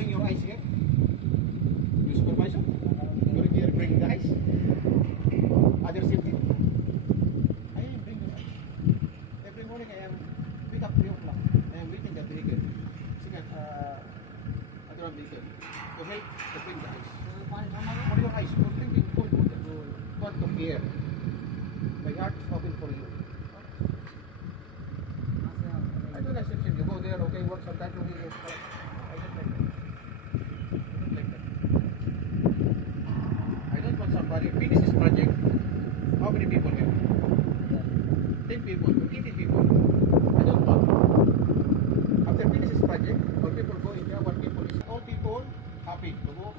bring your ice here? You supervisor? You're here bring the ice? Other safety? I am bring your ice. Every morning I am wake up 3 o'clock. I am waiting the vehicle. Second, other vehicle. Okay? To bring the ice. For your ice, you're drinking cold water. What compare? My heart is open for you. I don't accept you go there, okay, work sometimes you will I don't like that. I don't like that. I don't want somebody finish this project. How many people here? 10 people, 80 people. I don't want. After finish this project, all people go in there, one people is all people happy to go